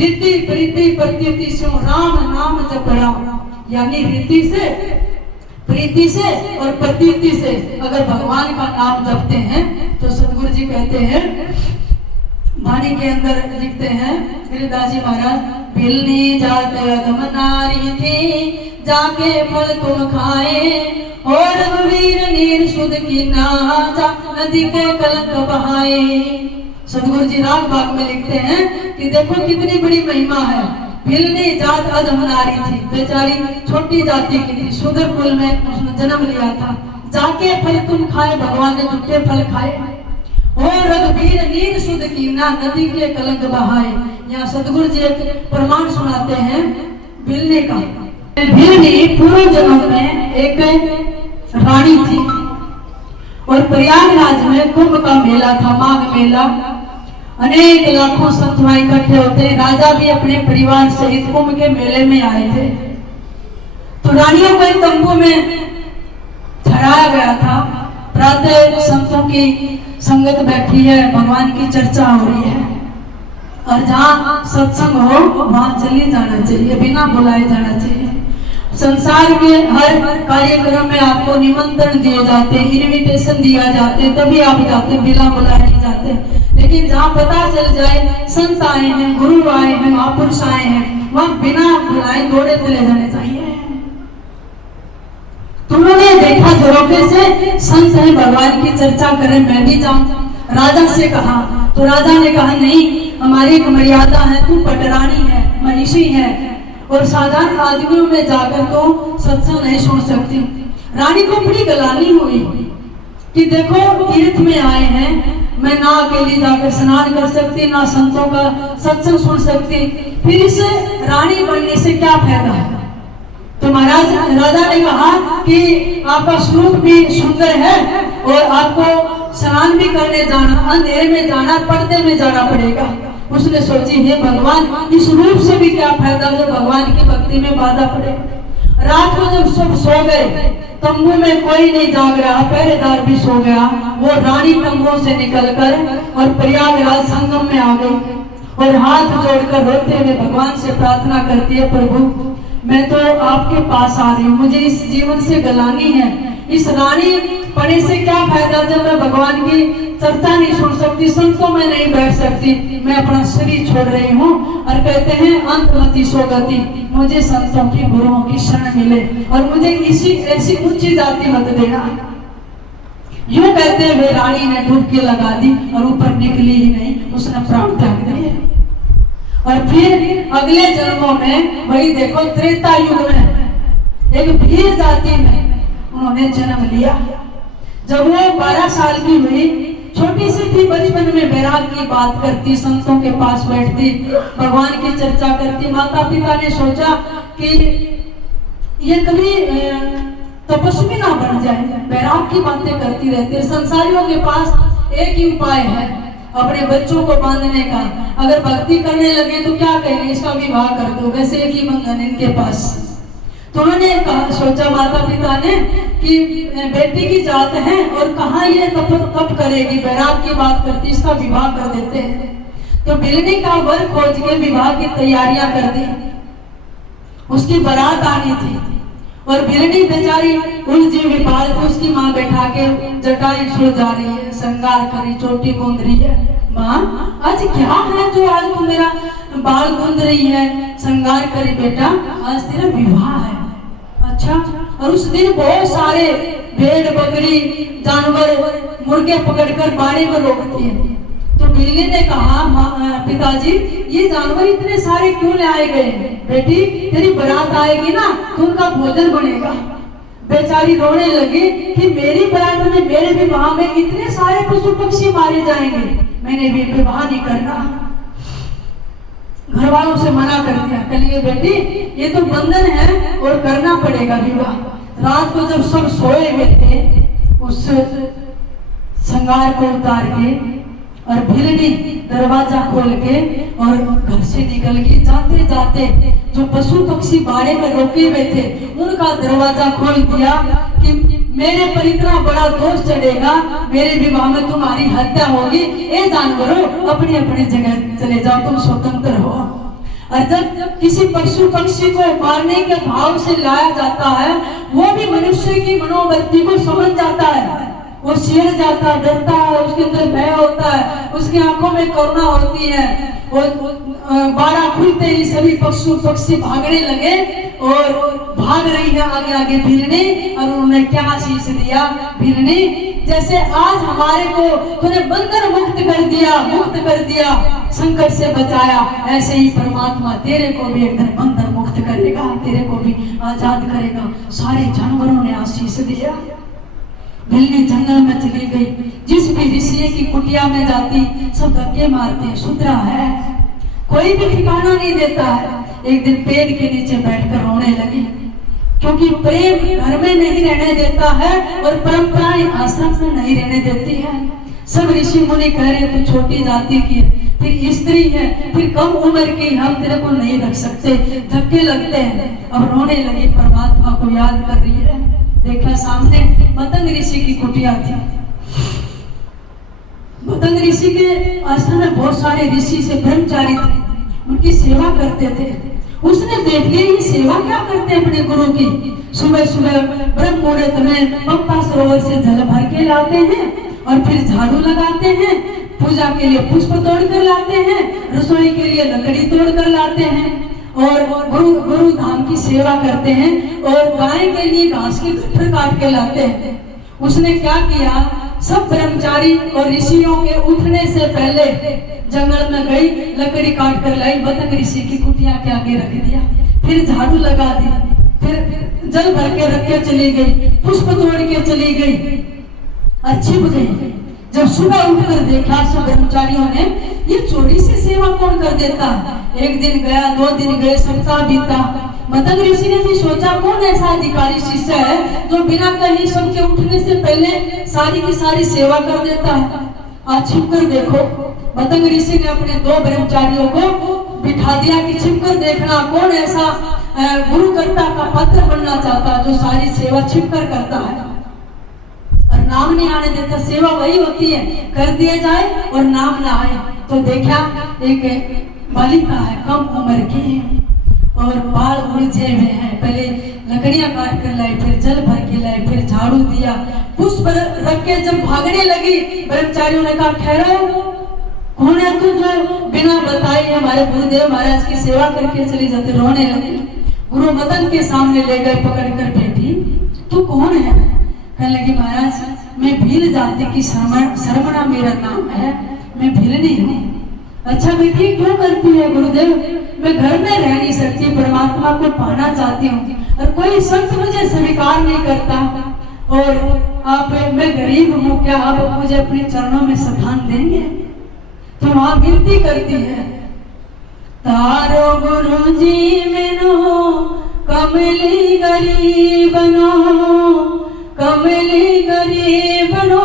रीति प्रीति प्रतीति से राम नाम जपड़ा, यानी रीति से, प्रीति से और प्रतीति से अगर भगवान का नाम जपते हैं तो सतगुरु जी कहते हैं, वाणी के अंदर लिखते हैं गिरिदास जी महाराज, भिलनी जात अधम नारी थी जाके फल तुम खाए, और रघुवीर नीर सुध की नाजा नदी के कलंक बहाए। सतगुरु जी राग भाग में लिखते हैं कि देखो कितनी बड़ी महिमा है। भिलनी जात अधम नारी थी, बेचारी छोटी जाति की थी, शूद्र कुल में उसने जन्म लिया था। जाके फल तुम खाए, भगवान ने झूठे फल खाए। और रघुवीर नीर सुध की ना नदी के कलंक बहाए। यहाँ सतगुरु जी एक प्रमाण सुनाते हैं भिलनी का। भिलनी पूर्व जन्म में एक रानी थी और प्रयागराज में कुंभ का मेला था, माघ मेला। अनेक लाखों संत वहां इकट्ठे होते हैं। राजा भी अपने परिवार सहित कुंभ के मेले में आए थे। तो रानियों को एक तंबू में ठहराया गया था। प्रातः संतों की संगत बैठी है, भगवान की चर्चा हो रही है, और जहाँ सत्संग हो वहां चली जाना चाहिए, बिना बुलाए जाना चाहिए। संसार के हर कार्यक्रम में आपको निमंत्रण दिए जाते, इनविटेशन दिया जाते, तभी आप जाते, बिना बुलाए नहीं जाते। लेकिन जहाँ पता चल जाए संत आए हैं, गुरु आए हैं, महापुरुष आए हैं, वहां बिना बुलाए दौड़े चले जाने चाहिए। तुमने देखा झरोखे से संत है, भगवान की चर्चा करें, मैं भी जाऊं। राजा से कहा तो राजा ने कहा नहीं, हमारी एक मर्यादा है, तू पटरानी है, महिषी है, और साधारण आदमियों में जाकर तो सत्संग नहीं सुन सकती। रानी को बड़ी गलानी हुई कि देखो तीर्थ में आए हैं, मैं ना अकेली जाकर स्नान कर सकती, ना संतों का सत्संग सुन सकती, फिर इस रानी बनने से क्या फायदा है। तो महाराज राजा ने कहा कि आपका स्वरूप भी सुंदर है और आपको स्नान भी करने जाना, अंधेरे में जाना, पर्दे में जाना पड़ेगा। उसने सोची हे भगवान, इस रूप से भी क्या फायदा जो भगवान की भक्ति में बाधा पड़े। रात को जब सब सो गए, तंबू में कोई नहीं जाग रहा, पहरेदार भी सो गया, वो रानी तंबू से निकलकर और प्रयागराज संगम में आ गई और हाथ जोड़कर रोते हुए भगवान से प्रार्थना करती है, प्रभु मैं तो आपके पास आ रही हूँ, मुझे इस जीवन से गलानी है। इस रानी पढ़ने से क्या फायदा जब मैं भगवान की चर्चा नहीं सुन सकती, संतों में नहीं बैठ सकती, मैं अपना शरीर छोड़ रही हूँ। और कहते हैं अंतमति सोगति, मुझे संतों की गुरुओं की शरण मिले और मुझे इसी ऐसी ऊंची जाति मत देना। यूं कहते हुए रानी ने डुबकी लगा दी और ऊपर निकली ही नहीं, उसने प्राण त्याग दिए। और फिर अगले जन्मों में वही देखो त्रेता युग में एक भील जाति में उन्होंने जन्म लिया। जब वो 12 साल की हुई, छोटी सी थी, बचपन में बैराग की बात करती, संतों के पास बैठती, भगवान की चर्चा करती। माता पिता ने सोचा कि ये कभी तपस्वी ना बन जाए, बैराग की बातें करती रहती है। संसारियों के पास एक ही उपाय है अपने बच्चों को बांधने का, अगर भक्ति करने लगे तो क्या कहेंगे, इसका विवाह कर दो, वैसे एक ही बंधन इनके पास। तो उन्होंने सोचा माता पिता ने कि बेटी की जात है और कहाँ ये तप करेगी, बैराग की बात करती, इसका विवाह कर देते हैं। तो भिलनी का वर खोज के विवाह की तैयारियां कर दी। उसकी बारात आनी थी और भिलनी बेचारी उलझी विपाल थी, उसकी माँ बैठा के जटाएं सुलझा रही है, श्रृंगार करी, चोटी गूंद रही है। माँ आज क्या है जो आज तू मेरा बाल गूंद रही है, श्रृंगार करी बेटा, आज तेरा विवाह है। अच्छा, और उस दिन बहुत सारे भेड़ बकरी जानवर मुर्गे पकड़कर बाड़े में रोकती है। तो भिलनी ने कहा पिताजी ये जानवर इतने सारे क्यों ले आए गए? बेटी तेरी बारात आएगी ना तो उनका भोजन बनेगा। बेचारी रोने लगी कि मेरी बारात में, मेरे विवाह में इतने सारे पशु पक्षी मारे जाएंगे, मैंने भी विवाह नहीं करना। घर वालों से मना कर दिया, कहिए बेटी ये तो बंधन है और करना पड़ेगा विवाह। रात को जब सब सोए हुए थे, उस श्रृंगार को उतार के और भिलनी दरवाजा खोल के और घर से निकल गई। जाते जाते जो पशु पक्षी बाड़े में रोके हुए थे उनका दरवाजा खोल दिया कि मेरे पर इतना बड़ा दोष चढ़ेगा, मेरे विवाह में तुम्हारी हत्या होगी, ये जानवरों अपनी अपनी जगह चले जाओ, तुम स्वतंत्र हो। और जब किसी पशु पक्षी को मारने के भाव से लाया जाता है, वो भी मनुष्य की मनोवृत्ति को समझ जाता है। वो सिर जाता, डरता है, उसके अंदर भय होता है, उसकी आंखों में करुणा होती है। वो बाड़ा खुलते ही सभी पशु पक्षी भागने लगे और भाग रही है आगे आगे भिलने, और उन्होंने क्या आशीष दिया भिलने, जैसे आज हमारे को तूने बंधन मुक्त कर दिया, संकट से बचाया, ऐसे ही परमात्मा तेरे को भी एक दिन बंधन मुक्त करेगा, तेरे को भी आजाद करेगा। सारे जानवरों ने आशीष दिया। भिलनी जंगल में चली गई, जिस भी ऋषि की कुटिया में जाती सब धक्के मारते, सुधरा है, कोई भी ठिकाना नहीं देता है। एक दिन पेड़ के नीचे बैठकर रोने लगी, क्योंकि प्रेम घर में नहीं रहने देता है और परंपराएं आश्रम में नहीं रहने देती है। सब ऋषि मुनि कह रहे तू छोटी जाति की, फिर स्त्री है, फिर कम उम्र की, हम तेरे को नहीं रख सकते, धक्के लगते हैं। अब रोने लगी, परमात्मा को याद कर रही है। देखा सामने मतंग ऋषि की कुटिया थी। मतंग ऋषि के आश्रम में बहुत सारे ऋषि से ब्रह्मचारी थे, उनकी सेवा करते थे। उसने देख लिया ये सेवा क्या करते हैं अपने गुरु की। सुबह सुबह ब्रह्म मुहूर्त में पंपा सरोवर से जल भर के लाते हैं और फिर झाड़ू लगाते हैं, पूजा के लिए पुष्प तोड़ कर लाते हैं, रसोई के लिए लकड़ी तोड़ कर लाते हैं और गुरु धाम की सेवा करते हैं और गाय के लिए घास के गट्ठर काट के लाते हैं। उसने क्या किया, सब ब्रह्मचारी और ऋषियों के उठने से पहले जंगल में गई, लकड़ी काट कर लाई, मतंग ऋषि की कुटिया के आगे रख दिया, फिर झाड़ू लगा दी, फिर जल भर के रख के चली गई, पुष्प तोड़ के चली गई और छिप गई। जब सुबह उठकर देखा सब ब्रह्मचारियों ने, ये चोरी से सेवा कौन कर देता है। एक दिन गया, 2 दिन गए, सप्ताह बीता। मतंग ऋषि ने भी सोचा कौन ऐसा अधिकारी शिष्य है जो बिना कहीं सबके उठने से पहले सारी की सारी सेवा कर देता है। आज छिप कर देखो, मतंग ऋषि ने अपने 2 ब्रह्मचारियों को बिठा दिया कि छिप कर देखना कौन ऐसा गुरुकर्ता का पात्र बनना चाहता जो सारी सेवा छिप कर करता है और नाम नहीं आने देता। सेवा वही होती है, कर दिए जाए और नाम ना आए। तो देखा एक बालिका है, कम उम्र की और बाल उलझे हुए हैं, पहले लकड़ियां काट कर लाई, फिर जल भर के लाई, फिर झाड़ू दिया, पुष्प रख के जब भागने लगी, ब्रह्मचारियों ने कहा ठहरो, कौन है तू जो बिना बताए हमारे गुरुदेव महाराज की सेवा करके चली जाती। रोने लगी। गुरु मतंग के सामने ले गए पकड़कर, बेटी तू कौन है। कहने लगी महाराज मैं भील जाति की शर्मणा मेरा नाम है, मैं भीलनी हूँ। अच्छा बेटी क्यों करती है गुरुदेव, मैं घर में रह नहीं सकती, परमात्मा को पाना चाहती हूँ और कोई संत मुझे स्वीकार नहीं करता और आप, मैं गरीब हूँ, क्या आप मुझे अपने चरणों में स्थान देंगे। तो वहां विनती करती है, तारो गुरु जी मैनो कमली गरीबनो, कमली गरीबनो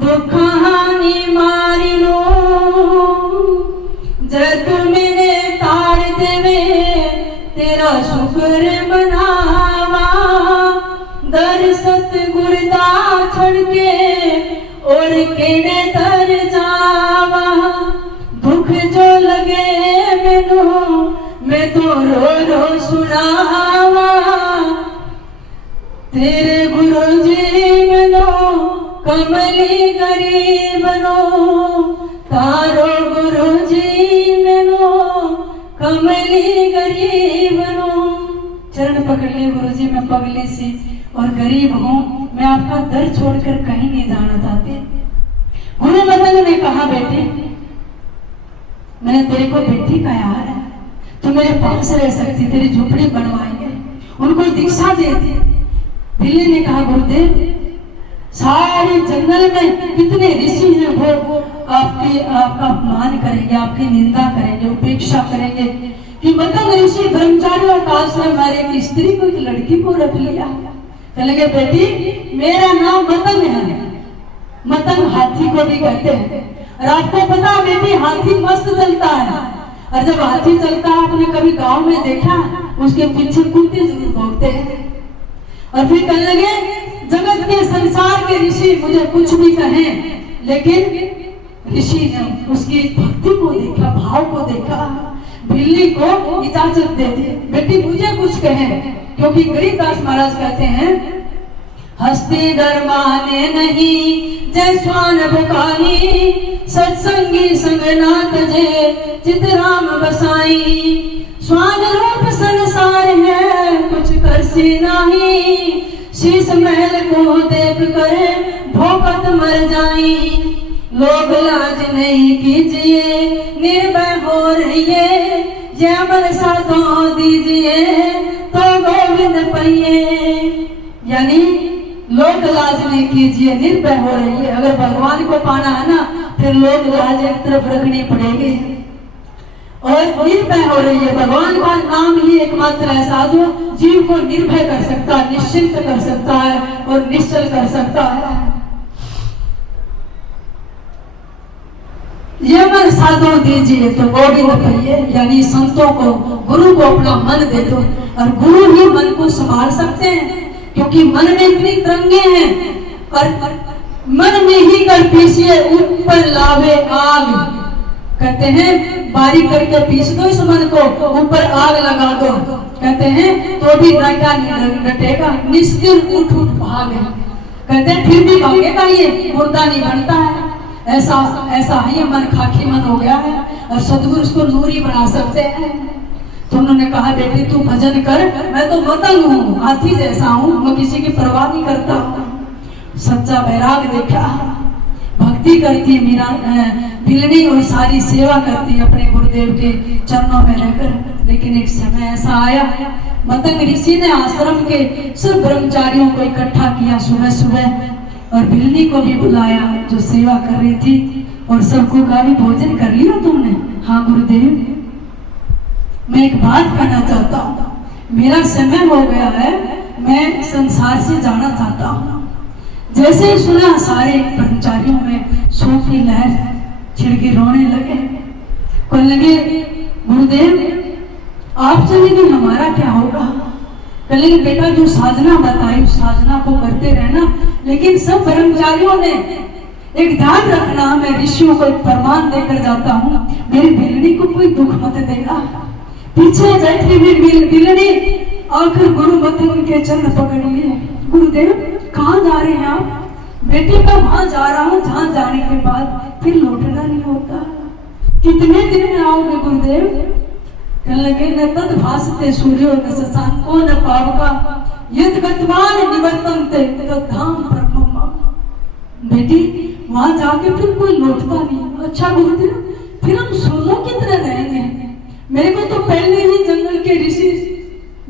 दुखानी मारिनो, जब मैंने तार देवे तेरा शुक्र मनावा, दर सतगुरदा छड़ के और केने तर जावा, दुख जो लगे मैनू मैं तो रो रो सुनावा, तेरे गुरु जी मैनू कमली गरीबनो, तारो गुरु जी मैनू कमली गरीबनो। चरण पकड़ लिए गुरु जी, मैं पगली सी और गरीब हूँ, मैं आपका दर छोड़कर कहीं नहीं जाना चाहती। गुरु मतंग ने कहा बेटी मैंने तेरे को बेटी का यार है, तो मेरे पास रह सकती, तेरी झोपड़ी बनवाएंगे, उनको दीक्षा दे दी। भिल्ली ने कहा गुरुदेव सारे जंगल में कितने ऋषि हैं, वो आपका अपमान करेंगे, आपकी निंदा करेंगे, उपेक्षा करेंगे कि मतंग ऋषि ब्रह्मचारियों का आश्रम हमारे एक स्त्री को, एक लड़की को रख लिया। कहेंगे बेटी मेरा नाम मतंग है, मतंग हाथी को भी कहते हैं। और आपको पता बेटी हाथी मस्त चलता है, और जब हाथी चलता है आपने कभी गांव में देखा, उसके पीछे कुत्ते जरूर भौंकते हैं। और फिर कहने लगे जगत के संसार के ऋषि मुझे कुछ भी कहें, लेकिन ऋषि ने उसकी भक्ति को देखा, भाव को देखा, भिल्ली को इजाजत दे दी, बेटी मुझे कुछ कहे, क्योंकि गरीबदास महाराज कहते हैं हस्ती दरमाने नहीं जय स्वान बुकाई, सत्संगी संग नाथ जे चितराम बसाई। स्वान रूप संसार है कुछ करसी नहीं, शीश महल को देख कर भोकत मर जाई। लोग लाज नहीं कीजिए निर्भय हो रहिए, जय मन साधो दीजिए तो गोविंद पहिए। यानी लोग लाज नहीं कीजिए, निर्भय हो रहिए। अगर भगवान को पाना है ना, फिर लोग लाज एक तरफ रखनी पड़ेगी और निर्भय हो रही है। भगवान का नाम ही एकमात्र ऐसा जो जीव को निर्भय कर सकता है, निश्चिंत कर सकता है और निश्चल कर सकता है। ये मन साधो दीजिए तो गोविंद पहिए, यानी संतों को, गुरु को अपना मन दे दो, और गुरु ही मन को संभाल सकते हैं, क्योंकि मन में इतनी तरंगे हैं। और मन में ही कर पीसिए ऊपर लावे आग, कहते हैं बारीक करके पीस दो इस मन को, ऊपर आग लगा दो, कहते हैं तो भी डटा नहीं डटेगा, निस्तिर उठ उठ भागे, कहते हैं फिर भी भागेगा, ये मुर्दा नहीं बनता है। ऐसा है, ये मन खाकी मन हो गया है और सदगुरु उसको नूरी बना सकते हैं। तो उन्होंने कहा बेटी तू भजन कर, मैं तो मतंग हूँ, हाथी जैसा हूँ, मैं किसी की परवाह नहीं करता। सच्चा बैराग देखा, भक्ति करती मीरा भिलनी और सारी सेवा करती अपने गुरुदेव के चरणों में रहकर। लेकिन एक समय ऐसा आया, मतंग ऋषि ने आश्रम के सब ब्रह्मचारियों को इकट्ठा किया सुबह सुबह, और भिलनी को भी बुलाया जो सेवा कर रही थी, और सबको कहा भी भोजन कर लिया तुमने? हाँ गुरुदेव, मैं एक बात कहना चाहता हूँ, मेरा समय हो गया है, मैं संसार से जाना चाहता हूँ। जैसे ही सुना सारे ब्रह्मचारियों में शोक की लहर छिड़के रोने लगे, कहने लगे गुरुदेव आप चलेंगे हमारा क्या होगा? कहने लगे बेटा जो साधना बताई उस साधना को करते रहना, लेकिन सब ब्रह्मचारियों ने एक ध्यान रखना, मैं ऋषियों को एक फरमान देकर जाता हूँ, मेरी भिलनी को कोई दुख मत देना। पीछे बैठी हुई भिलनी आकर गुरु मतंग के चरण पकड़ लिए। गुरुदेव कहाँ जा रहे हैं आप? बेटी मैं वहां जा रहा हूँ जहाँ जाने के बाद फिर लौटना नहीं होता। कितने दिन में आओगे गुरुदेव? कहने लगे न तद भासते सूर्यो न शशांको न पावका, यद गतवान निवर्तन्ते तद धाम ब्रह्मम्। बेटी वहां जाके फिर कोई लौटता नहीं। अच्छा गुरुदेव फिर हम सोलों की तरह रहेंगे? मेरे को तो पहले ही जंगल के ऋषि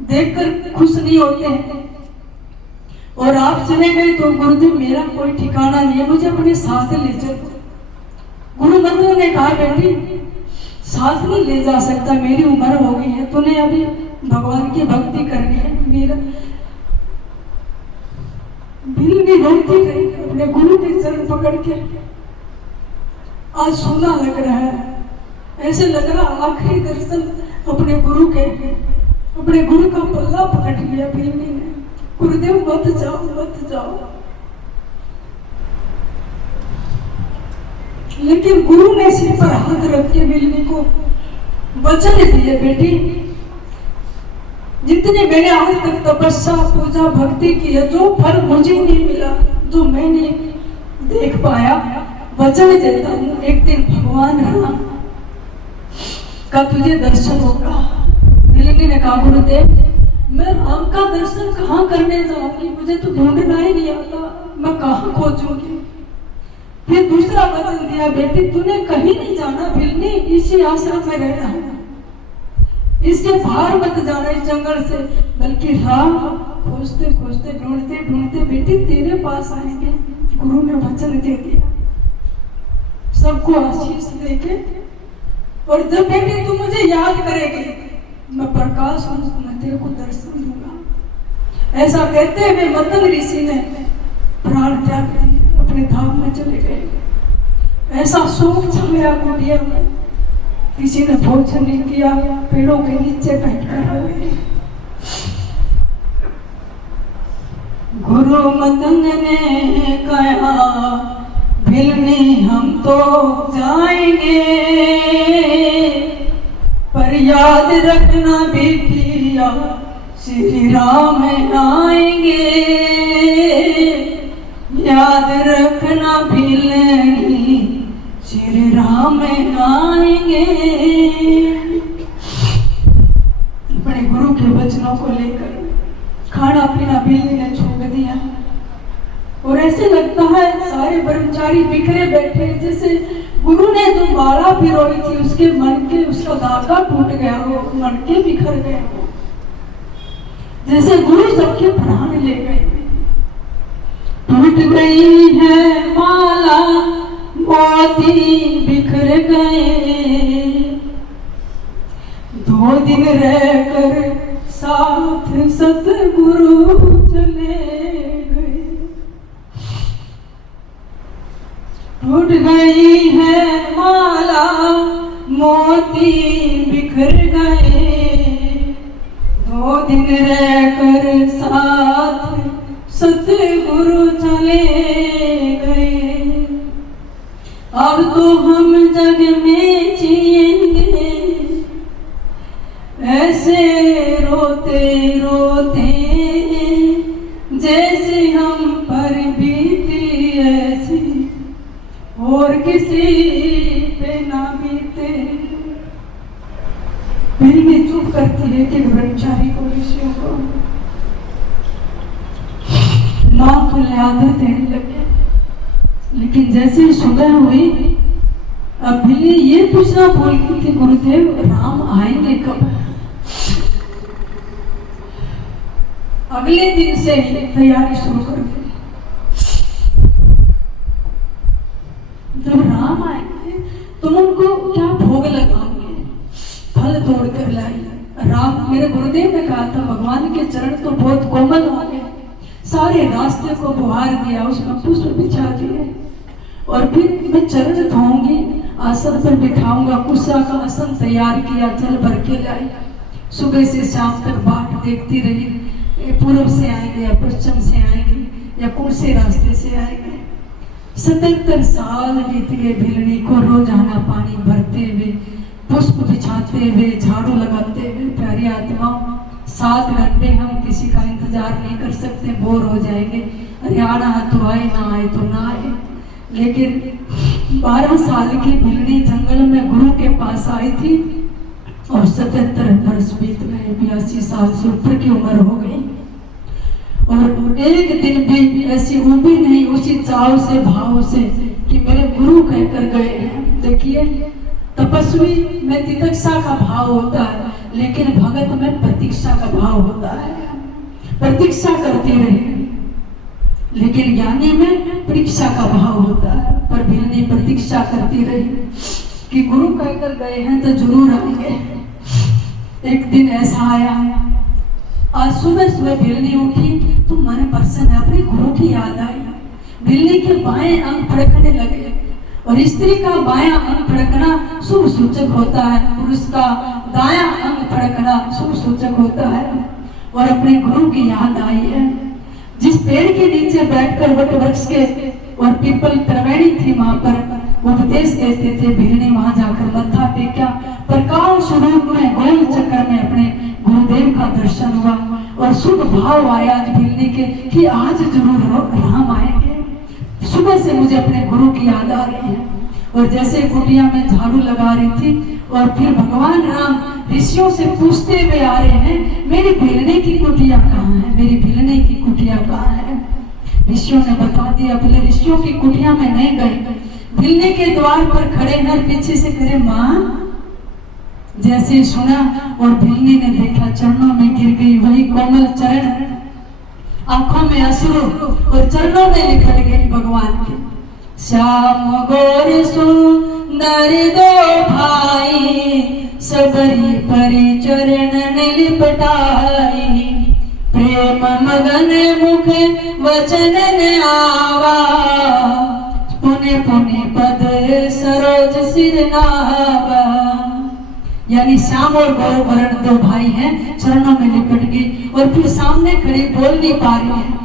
देखकर खुश नहीं होते हैं, और आप चले गए तो गुरुदेव मेरा कोई ठिकाना नहीं है, मुझे अपने साथ ले चलो। गुरु मंत्र ने कहा बेटी साथ नहीं ले जा सकता, मेरी उम्र हो गई है, तूने अभी भगवान की भक्ति करनी है। मेरा भिलनी रोती रही अपने गुरु के चरण पकड़ के। आज सोना लग रहा है, ऐसे लग रहा आखिरी दर्शन अपने गुरु के, अपने गुरु का पल्ला पकड़ लिया भिलनी ने। गुरुदेव मत जाओ मत जाओ। लेकिन गुरु ने सिर पर हाथ रख के भिलनी को वचन दिए बेटी जितने मैंने आज तक तपस्या पूजा भक्ति की है, जो फल मुझे नहीं मिला, जो मैंने देख पाया, वचन देता हूँ एक दिन भगवान राम का तुझे दर्शन होगा। भिलनी ने कहा गुरुदेव मैं राम का दर्शन कहाँ करने जाऊंगी, मुझे तो ढूंढना ही नहीं आता, मैं कहाँ खोजूंगी। फिर दूसरा वचन दिया बेटी तूने कहीं नहीं जाना भिलनी, इसी आश्रम में रहना है, इसके बाहर मत जाना इस जंगल से, बल्कि राम खोजते खोजते ढूंढते ढूंढते बेटी तेरे पास आएंगे। गुरु ने वचन दे दिया सबको आशीष देके, और जब बेटी तू मुझे याद करेगी मैं प्रकाश हूँ, मैं तेरे को दर्शन दूंगा। ऐसा कहते हुए मतंग ऋषि ने प्राण त्याग दिए, अपने धाम में चले गए। ऐसा शोक छाया कुटिया में, किसी ने भोजन नहीं किया, पेड़ों के नीचे बैठकर रोए। गुरु मतंग ने कहा भिलनी हम तो जाएंगे, पर याद रखना बेटिया श्री राम आएंगे, याद रखना भिलनी श्री राम आएंगे। अपने गुरु के वचनों को लेकर खाना पीना भिलनी ने छोड़ दिया और ऐसे लगता है सारे ब्रह्मचारी बिखरे बैठे, जैसे गुरु ने जो माला पिरोई थी उसके मन के उसका धागा टूट गया हो, मन के बिखर गए हो, जैसे गुरु सबके प्राण ले गए। टूट गई है माला मोती बिखर गए, 2 दिन रहकर साथ सतगुरु चले गए। टूट गई है माला मोती बिखर गए, 2 दिन रहकर साथ सतगुरु चले गए। अब तो हम जग में जिएंगे ऐसे रोते रोते, जैसे हम पर बीती ऐसी और किसी पे ना बीते। भिलनी चुप करती है कि ब्रह्मचारी को ऋषियों को मां को आदर देने लगे। लेकिन जैसे सुबह हुई अब भिलनी ये पूछना भूल गई थी गुरुदेव राम आएंगे कब। अगले दिन से तैयारी शुरू कर दी। जब राम आएंगे तुम उनको क्या भोग लगाओगे, फल तोड़ कर लाई। राम मेरे गुरुदेव ने कहा था भगवान के चरण तो बहुत कोमल होंगे, सारे रास्ते को बुहार दिया, उसमें पुष्प बिछा दिए और फिर मैं चरण धोऊंगी, आसन पर बिठाऊंगा, कुशा का आसन तैयार किया, जल भर के लाई। सुबह से शाम तक बाट देखती रही, पूर्व से आएंगे या पश्चिम से आएंगे या कौन से रास्ते से आएंगे। 77 साल बीत गए भिलनी को रोजाना पानी भरते हुए, पुष्प बिछाते हुए, झाड़ू लगाते हुए। प्यारी आत्माओं 7 घंटे हम किसी का इंतजार नहीं कर सकते, बोर हो जाएंगे। अरे आना तो आए, ना आए तो ना आए। लेकिन 12 साल की भिलनी जंगल में गुरु के पास आई थी और 77 वर्ष बीत गए, 82 साल से ऊपर की उम्र हो गई और एक दिन भी ऐसी उम्मीद नहीं, उसी चाव से भाव से कि मेरे गुरु कहकर गए हैं। देखिए तपस्वी में तितिक्षा का भाव होता है, लेकिन भगत में प्रतीक्षा का भाव होता है। प्रतीक्षा करते रहे, लेकिन ज्ञानी में परीक्षा का भाव होता है। पर भिलनी प्रतीक्षा करती रही कि गुरु कहकर गए हैं तो जरूर आएंगे। एक दिन ऐसा आया, आज सुबह सुबह भिलनी उठी तो मन प्रसन्न, अपने गुरु की याद आई। भिलनी के बाएं अंग फड़कने लगे और स्त्री का बायां अंग फड़कना शुभ सूचक होता है, पुरुष का दायां अंग फड़कना शुभ सूचक होता है। और अपने गुरु की याद आई है, जिस पेड़ के नीचे बैठकर वट वृक्ष के और पीपल त्रिवेणी थी, वहां पर उपदेश देते थे। भिलनी वहां जाकर मत्था टेका, प्रकाश स्वरूप में गोल चक्कर में अपने गुरुदेव का दर्शन हुआ और शुभ भाव आया आज भिलनी के कि आज जरूर राम आएंगे। सुबह से मुझे अपने गुरु की याद आ रही है। और जैसे कुटिया में झाड़ू लगा रही थी और फिर भगवान राम ऋषियों से पूछते हुए आ रहे हैं, मेरी भिलनी की कुटिया कहाँ है, मेरी भिलनी की कुटिया कहाँ है। ऋषियों ने बता दिया। पहले ऋषियों की कुटिया में नहीं गए, भिलनी के द्वार पर खड़े हैं, पीछे से करे माँ। जैसे सुना और भिलनी ने देखा, चरणों में गिर गई, वही कोमल चरण, आंखों में अश्रु और चरणों में निकल गई भगवान के। श्याम गौर सुंदर दो भाई, सबरी परि चरण लिपटाई। प्रेम मगन मुख वचन आवा, पुने पुने पद सरोज सिर नावा। यानी श्याम और गौर वर्ण दो भाई हैं, चरणों में लिपट गई और फिर सामने खड़ी बोल नहीं पा रही है,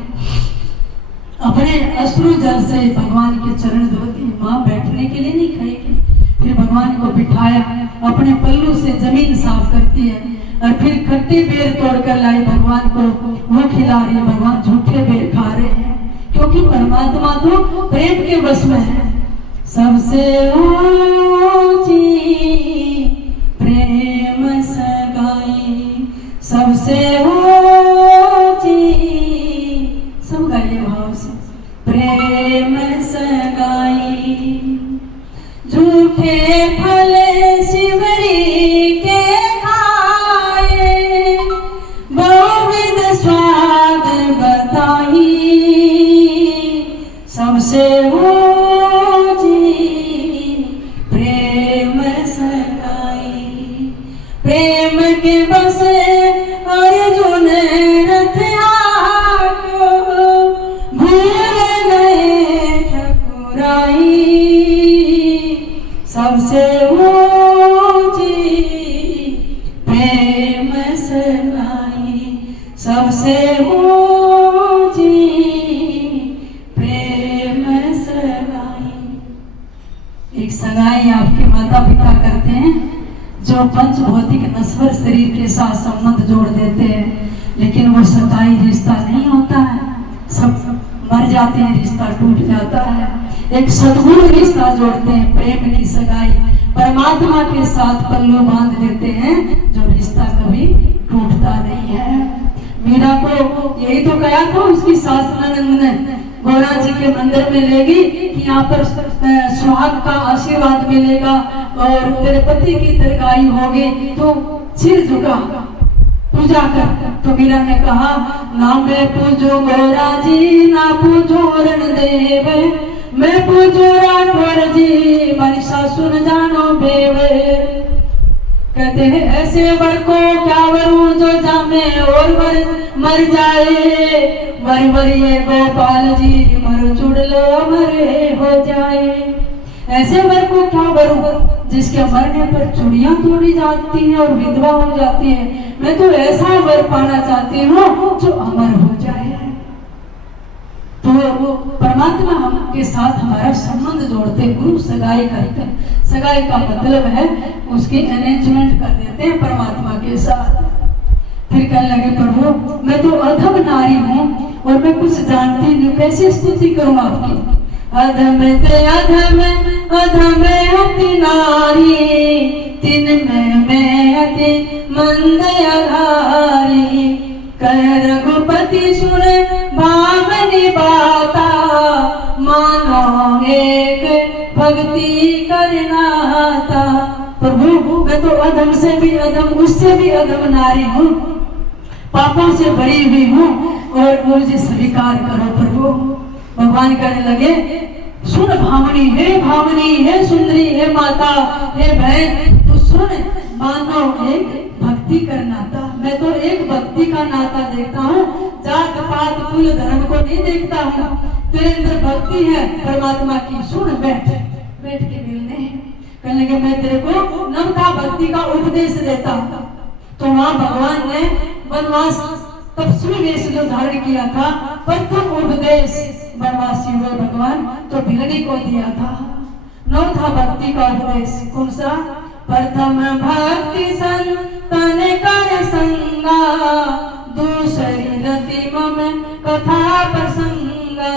अपने अश्रु जल से भगवान के चरण धो दिए। माँ बैठने के लिए नहीं खाएगी, फिर भगवान को बिठाया अपने पल्लू से जमीन साफ करती है और फिर खट्टे बेर तोड़कर लाई भगवान को वो खिला रही है। भगवान झूठे बेर खा रहे हैं क्योंकि परमात्मा तो प्रेम के वश में है। सबसे ऊंची प्रेम सगाई, सबसे ऊंची, सब गाइए भाव से, प्रेम सगाई। झूठे फल शिवरी के खाए, बहुविध स्वाद बताई, सबसे ऊंची प्रेम सगाई। प्रेम के बस अर्जुन रथ आको, भूल गए ठकुराई, सबसे ऊंची प्रेम सगाई, सबसे ऊंची प्रेम सगाई। एक सगाई आपके माता पिता करते हैं जो पंच भौतिक नश्वर शरीर के साथ संबंध जोड़ देते हैं, लेकिन वो सगाई रिश्ता नहीं होता है, सब मर जाते हैं, रिश्ता टूट जाता है। एक सद्गुरु रिश्ता जोड़ते हैं, प्रेम की सगाई, परमात्मा के साथ पल्लू बांध देते हैं, जो रिश्ता कभी टूटता नहीं है। मीरा को यही तो कहा था उसकी सास ननद ने, गौरा जी के मंदिर में लेगी कि यहाँ पर सुहाग का आशीर्वाद मिलेगा और तेरे पति की दीर्घायु होगी, तो सिर झुका पूजा कर। तो मीरा ने कहा, ना मैं पूजो गौरा जी ना पूजो रणदेव, मैं पूजो राठौर जी मनीषा सुन जानो बेवे। कहते हैं ऐसे वर को क्या वरूं जो जामे और मर जाए, मर ये गोपाल जी मर चुड़लो मरे हो जाए। ऐसे वर को क्या वरूं जिसके मरने पर चूड़ियां तोड़ी जाती हैं और विधवा हो जाती है। मैं तो ऐसा वर पाना चाहती हूँ जो अमर हो जाए। तो परमात्मा हम के साथ हमारा संबंध जोड़ते, गुरु सगाई करते हैं। सगाई का मतलब है उसकी अरेंजमेंट कर देते हैं परमात्मा के साथ। फिर कहने लगे, प्रभु मैं तो अधम नारी हूँ और मैं कुछ जानती नहीं, कैसे स्तुति करूँ आपकी। अधम ते अधम अधम अति नारी, तिन में अति मंद अघारी, कह रघुपति सुन भावनी बाता, मानो एक भक्ति करनाता। प्रभु मैं तो अधम से भी अधम, उससे भी अधम नारी हूँ, पापों से भरी हुई हूँ और मुझे स्वीकार करो प्रभु। भगवान कहने लगे, सुन भावनी, हे सुंदरी, हे माता, हे बहन, तू सुन, मानो एक भक्ति का नाता। मैं तो एक भक्ति का नाता देखता हूँ, जात पात कुल धर्म को नहीं देखता हूँ। तेरे अंदर भक्ति है परमात्मा की, सुन बैठ के मिलने। कहने लगे, मैं तेरे को नवता भक्ति का उपदेश देता हूँ। तो वहाँ भगवान ने वनवास तपस्वी वेश जो धारण किया था, प्रथम उपदेश वनवासी हुए भगवान तो भिलनी को दिया था। नवथा भक्ति का उपदेश कौन सा? प्रथम भक्ति संतन कर संगा, दूसरी रति मम कथा प्रसंगा।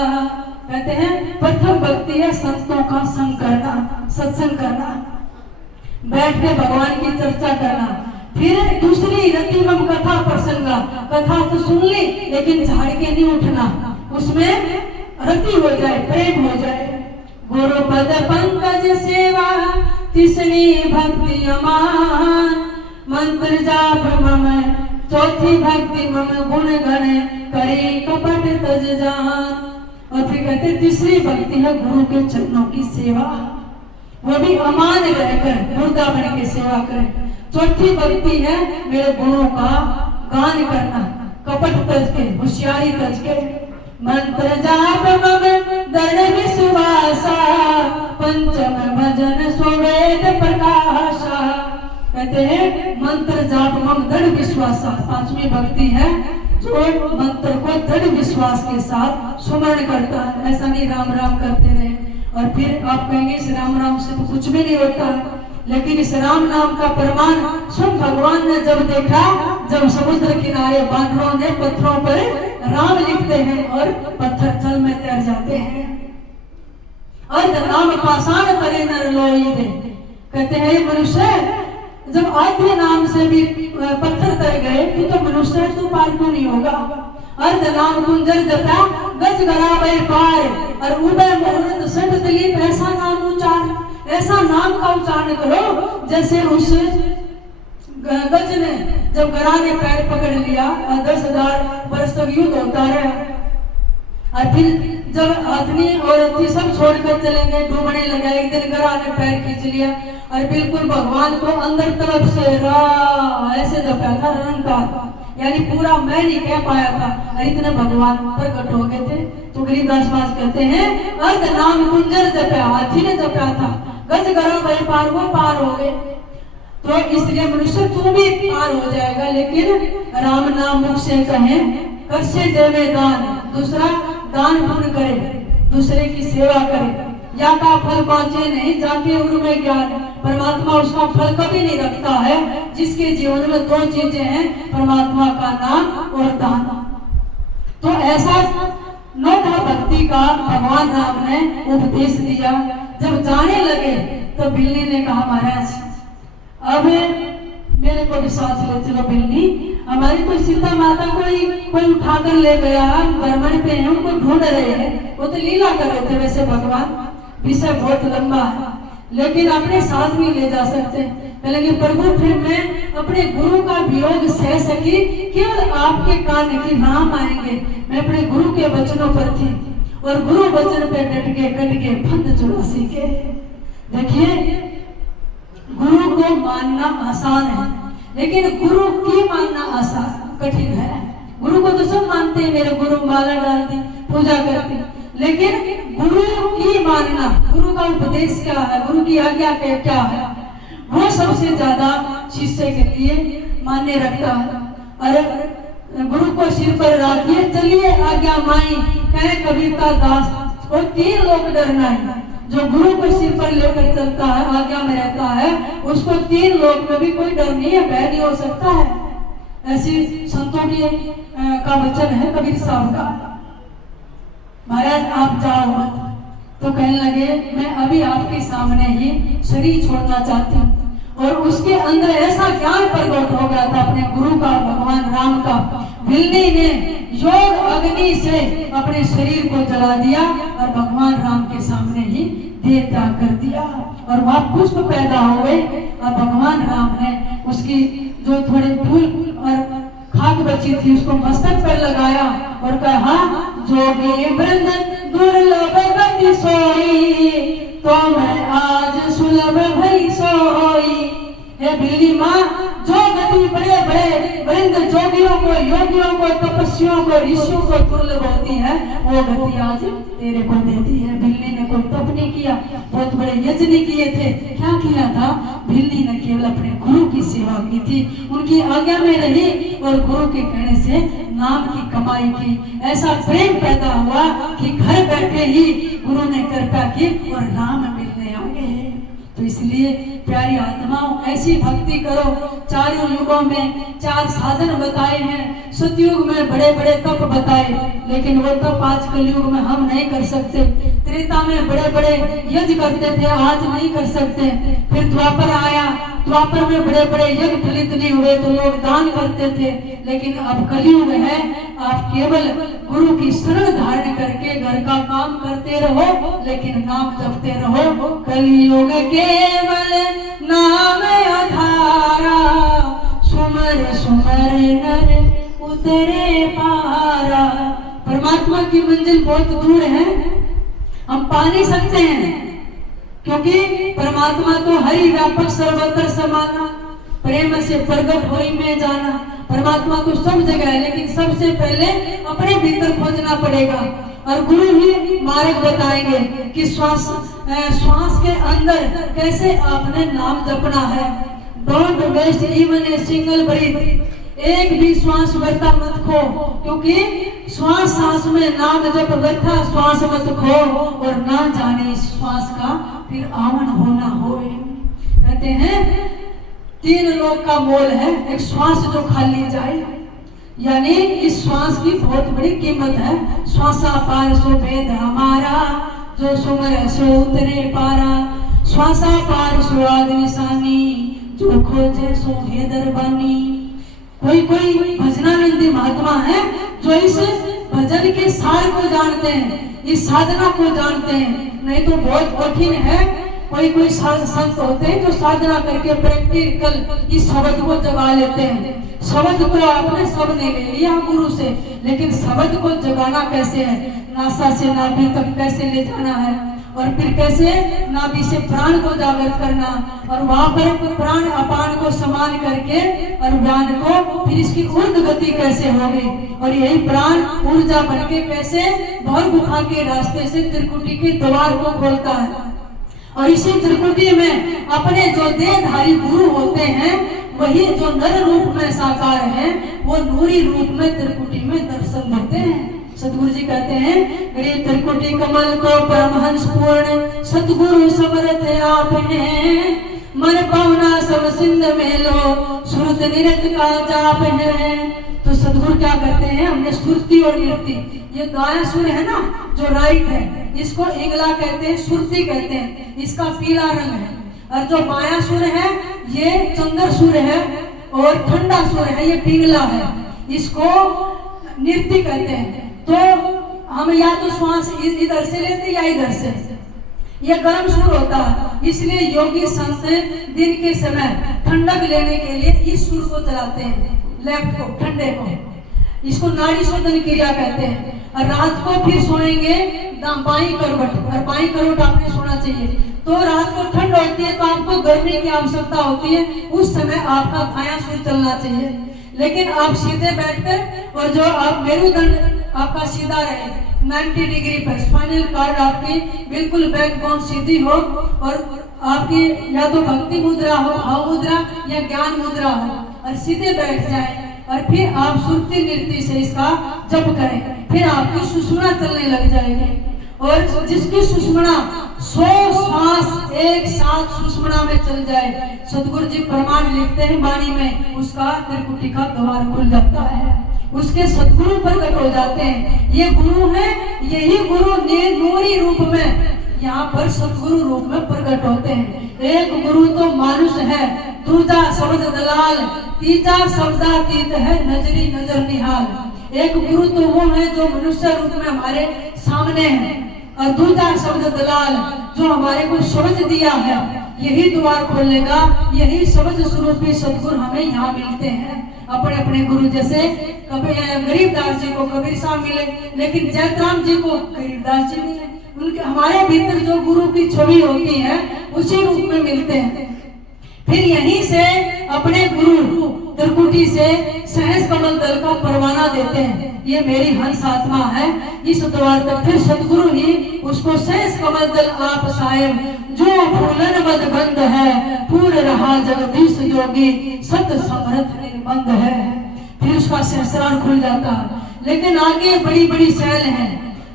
कहते हैं प्रथम भक्ति है संतों का संग करना, सत्संग करना, बैठ के भगवान की चर्चा करना। फिर दूसरी रति मम कथा प्रसंगा, कथा तो सुन ली लेकिन झाड़ के नहीं उठना, उसमें रति हो जाए, प्रेम हो जाए। गुरु पद पंकज सेवा तीसरी भक्ति अमान, मंत्र जाप मम चौथी भक्ति मम गुण गण करे कपट तज जान। और फिर कहते तीसरी भक्ति है गुरु के चरणों की सेवा, वो भी अमान रहकर मुर्दा बन के सेवा करें। चौथी भक्ति है मेरे गुणों का गान करना, कपट तज के, होशियारी तज के। मंत्र जाप मम दृढ़ विश्वासा, पंचम भजन सुवेद प्रकाशा। कहते हैं मंत्र जाप मम दृढ़ विश्वासा, पांचवी भक्ति है जो मंत्र को दृढ़ विश्वास के साथ सुमरण करता है। ऐसा नहीं राम राम करते रहे और फिर आप कहेंगे इस राम राम से तो कुछ भी नहीं होता है। लेकिन इस राम नाम का प्रमाण स्वयं भगवान ने जब देखा, जब समुद्र किनारे बानरों ने पत्थरों पर राम लिखते हैं और पत्थर जल में तैर जाते हैं। अर्ध नाम पाषाण करे नर लोई दे, कहते हैं मनुष्य जब आधे नाम से भी पत्थर तर गए तो मनुष्य तो पार क्यों नहीं होगा। अर्ध नाम कुंजर जपा गज गरावे पार, और उदय मुहूर्त सट दिलीप ऐसा नाम उच्चार, ऐसा नाम का उच्चारण करो जैसे उस गज ने जब गरा ने पैर पकड़ लिया और 10,000 वर्ष तक युद्ध होता रहा, और फिर जब अथनी और अथी सब छोड़कर चले गए, डूबने लगा, एक दिन गरा ने पैर खींच लिया और बिल्कुल भगवान को अंदर तरफ से रा ऐसे जपा था, रंकार यानी पूरा मैं नहीं कह पाया था, और इतने भगवान प्रकट हो गए थे। तो गरीबदास महाराज कहते हैं अर्ध नाम कुंजर जपा, हाथी ने जपा था, गज गरा भाई पार, वो पार हो गए। तो इसलिए मनुष्य तू भी पार हो जाएगा, लेकिन राम नाम मुख से कहे कर से देवे दान, दूसरा दान पुण्य करे, दूसरे की सेवा करे, या का फल बाँचे नहीं जाके उनमें ज्ञान। परमात्मा उसका फल कभी नहीं रखता है। जिसके जीवन में दो चीजें हैं, परमात्मा का नाम और दान। तो ऐसा नौठा भक्ति का भगवान राम ने उपदेश दिया। जब जाने लगे तो बिल्ली ने कहा महाराज अब मेरे को भी साथ ले चलो। बिल्ली हमारी तो सीता माता को ही कोई उठाकर ले गया, भ्रमण पे है, उनको ढूंढ रहे हैं, वो तो लीला कर रहे थे। वैसे भगवान विषय बहुत लंबा है, लेकिन अपने साथ नहीं ले जा सकते। कहेंगे प्रभु फिर मैं अपने गुरु का वियोग सह सकी, केवल आपके कान की राम आएंगे। मैं अपने गुरु के वचनों पर थी और गुरु वचन पे डट के फंद 84 के। देखिए गुरु को मानना आसान है, लेकिन गुरु की मानना आसान कठिन है। गुरु को तो सब मानते हैं, मेरे गुरु माला डालती पूजा करती, लेकिन गुरु की मानना, गुरु का उपदेश क्या है, गुरु की आज्ञा क्या है, वो सबसे ज्यादा शिष्य के लिए मान्य रखता है। और गुरु को सिर पर रखिए चलिए आज्ञा माई, कहे कबीर का दास और 3 लोग डरना है। जो गुरु को सिर पर लेकर चलता है, आज्ञा में रहता है, उसको 3 लोग में भी कोई डर नहीं है, भय नहीं हो सकता है। ऐसी संतों की का वचन है कबीर साहब का। महाराज आप जाओ मत, तो कहने लगे मैं अभी आपके सामने ही शरीर छोड़ना चाहती हूँ। और उसके अंदर ऐसा ज्ञान प्रकट हो गया था अपने गुरु का, भगवान राम का। बिल्ली ने योग अग्नि से अपने शरीर को जला दिया और भगवान राम के सामने ही देह त्याग कर दिया, और वहाँ पुष्प पैदा हो गए। और भगवान राम ने उसकी जो थोड़े फूल और खाक बची थी उसको मस्तक पर लगाया और कहा जोगी वृंद दुर्लभ गति सोई, तो मैं आज सुलभ भई सोई। हे बिल्ली माँ, जो गति बड़े बड़े वृंद जोगियों को, योगियों को, तपस्वियों को, ऋषियों को दुर्लभ होती है, वो गति आज तेरे को देती है। बिल्ली ने कोई तप नहीं किया, बहुत बड़े यज्ञ किए थे। क्या किया था? बिल्ली ने केवल अपने गुरु की सेवा की थी, उनकी आज्ञा में रही और गुरु के कहने से नाम की कमाई की। ऐसा प्रेम पैदा हुआ कि घर बैठे ही गुरु ने कृपा की और राम मिलने आ गए। तो इसलिए प्यारी आत्माओं, ऐसी भक्ति करो। 4 युगों में 4 साधन बताए हैं। सतयुग में बड़े बड़े तप बताए, लेकिन वो तप आज कलयुग में हम नहीं कर सकते। त्रेता में बड़े बड़े यज्ञ करते थे, आज नहीं कर सकते। फिर द्वापर आया, द्वापर में बड़े बड़े यज्ञ फलित नहीं हुए तो लोग दान करते थे। लेकिन अब कलयुग है, आप केवल गुरु की शरण धारण करके घर का काम करते रहो, लेकिन नाम जपते रहो। कलयुग केवल नाम आधारा, सुमर सुमर नर उतरे पारा। परमात्मा की मंजिल बहुत दूर है, हम पा नहीं सकते हैं, क्योंकि परमात्मा तो हरि व्यापक सर्वत्र समाना, प्रेम से प्रगट होई में जाना। परमात्मा तो सब जगह है, लेकिन सबसे पहले अपने भीतर खोजना पड़ेगा। और गुरु ही मार्ग बताएंगे कि श्वास के अंदर कैसे आपने नाम जपना है। Don't waste even a single breath, एक भी श्वास व्यर्था मत खो, क्योंकि श्वास सांस में नाम जप व्यर्था श्वास मत खो, और ना जाने इस श्वास का फिर आवन होना होए। कहते कहते हैं 3 लोग का मोल है एक श्वास जो खा ली जाए, यानी इस श्वास की बहुत बड़ी कीमत है। श्वासा पार सो भेद हमारा, जो सुमर सो उतरे पारा। श्वासा पार सो आग निशानी, जो खोजे सो भेदर बानी। कोई भजनानंदी महात्मा है जो इस भजन के सार को जानते हैं, इस साधना को जानते हैं। नहीं तो बहुत कठिन है। कोई संत होते हैं जो साधना करके प्रैक्टिकल इस शब्द को जगा लेते हैं। शब्द को आपने सबने ले लिया गुरु से, लेकिन शब्द को जगाना कैसे है, नासा से नाभि तक कैसे ले जाना है, और फिर कैसे नाभि से प्राण को जागृत करना, और वहां पर प्राण अपान को समान करके और व्यान को फिर इसकी ऊर्ध गति कैसे होगी, और यही प्राण ऊर्जा बनके कैसे भौर गुफा के रास्ते से त्रिकुटी के द्वार को खोलता है। और इसी त्रिकुटी में अपने जो देहधारी गुरु होते हैं वही जो नर रूप में साकार है वो नूरी रूप में त्रिकुटी में दर्शन देते हैं। सतगुरु जी कहते हैं गरीब त्रिकुटी कमल को परमहंस पूर्ण सतगुरु समर्थ आप हैं। मन पावना सब सिंध में लो सुरत निरत का जाप है। तो सतगुरु क्या करते हैं, हमने सुरती और निरति, ये दाया सुर है ना जो राइट है, इसको इंगला कहते हैं, सुरती कहते हैं, इसका पीला रंग है। और जो बाया सुर है ये चंद्र सुर है, और ठंडा सुर है ये पिंगला है, इसको निरति कहते हैं। तो हम या तो श्वास इधर से लेते या इधर से, ये गर्म सुर होता है। इसलिए योगी संत दिन के समय ठंडक लेने के लिए इस सुर को चलाते हैं, लेफ्ट को, ठंडे को। इसको नाड़ी शोधन क्रिया कहते हैं। और रात को फिर सोएंगे बाई करवट, और बाई करवट आपने सोना चाहिए। तो रात को ठंड होती है तो आपको गर्मी की आवश्यकता होती है, उस समय आपका बायां सुर चलना चाहिए। लेकिन आप सीधे बैठकर और जो आप मेरुदंड आपका सीधा रहे 90 डिग्री पर, स्पाइनल कॉर्ड आपकी बिल्कुल बैकबोन सीधी हो, और आपकी या तो भक्ति मुद्रा हो, भाव मुद्रा या ज्ञान मुद्रा हो, और सीधे बैठ जाए। और फिर आप सुरती नृत्य से इसका जप करें, फिर आपकी सुषुम्ना चलने लग जाएगी। और जिसकी सुषुम्ना 100 श्वास एक साथ सुषुम्ना में चल जाए, सतगुरु जी प्रमाण लिखते हैं वाणी में, उसका त्रिकुटी का द्वार खुल जाता है, उसके सतगुरु प्रकट हो जाते हैं। ये गुरु है, यही गुरु नूरी रूप में यहाँ पर सतगुरु रूप में प्रकट होते हैं। एक गुरु तो मानुष है, दूजा शब्द दलाल, तीजा शब्दातीत है नजरी नजर निहाल। एक गुरु तो वो है जो मनुष्य रूप में हमारे सामने है, और दूजा शब्द दलाल जो हमारे को शब्द दिया है, यही द्वार खोलेगा, यही शब्द स्वरूपी सतगुरु हमें यहाँ मिलते हैं। अपने अपने गुरु, जैसे गरीबदास जी को कबीर साहब मिले, लेकिन जयराम जी को गरीबदास जी मिले। उनके हमारे भीतर जो गुरु की छवि होती है उसी रूप में मिलते हैं। फिर यहीं से अपने गुरु त्रिकुटी से सहज कमल दल का परवाना देते हैं, ये मेरी हंस आत्मा है, इस द्वार तक फिर सतगुरु ही उसको सहज कमल दल आप साहेब जो फूलन मद बंद है, पूर रहा जगदीश जोगी सत समर्थ निर्बंध है। फिर उसका सहस्रार खुल जाता है। लेकिन आगे बड़ी बड़ी शैल है,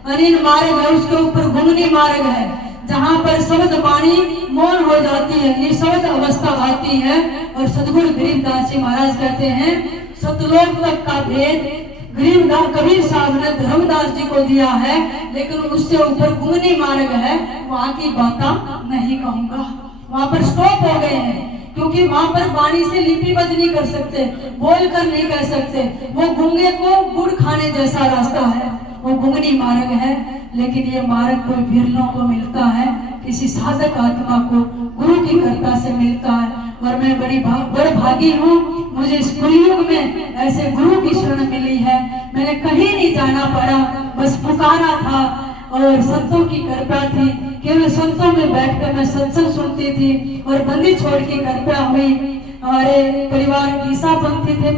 अनिल मार्ग है, उसके ऊपर घुमनी मार्ग है, जहाँ पर शब्द वाणी मौन हो जाती है, निशब्द अवस्था आती है। और सतगुरु गरीबदास जी महाराज कहते हैं सतलोक तक का भेद गरीबदास कबीर साहब ने धर्मदास जी को दिया है, लेकिन उससे ऊपर घुमनी मार्ग है, वहाँ की बातें नहीं कहूँगा, वहाँ पर स्टॉप हो गए हैं, क्योंकि वहाँ पर वाणी से लिपिबद्ध नहीं कर सकते, बोलकर नहीं कह सकते। वो गूंगे को गुड़ खाने जैसा रास्ता है, वो घुमनी मार्ग है। लेकिन ये मार्ग कोई बिरलों को मिलता है, किसी साधक आत्मा को गुरु की कृपा से मिलता है। और मैं बड़ी भागी हूँ, मुझे इस कलयुग में ऐसे गुरु की शरण मिली है। मैंने कहीं नहीं जाना पड़ा, बस पुकारा था और संतों की कृपा थी। केवल संतों में बैठकर मैं सत्संग सुनती थी, और बंदी छोड़ की कृपा हुई। हमारे परिवार ईसा पंथी थे,